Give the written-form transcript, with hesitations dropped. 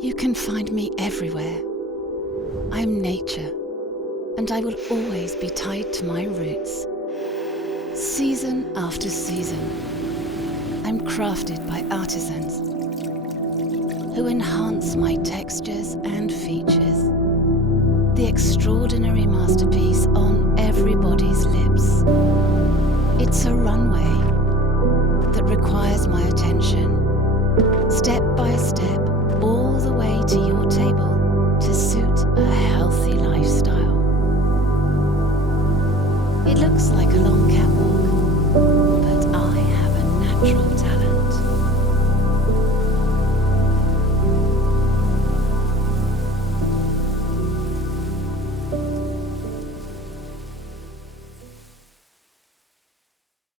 You can find me everywhere. I'm nature, and I will always be tied to my roots. Season after season, I'm crafted by artisans who enhance my textures and features. The extraordinary masterpiece on everybody's lips. It's a runway that requires my attention.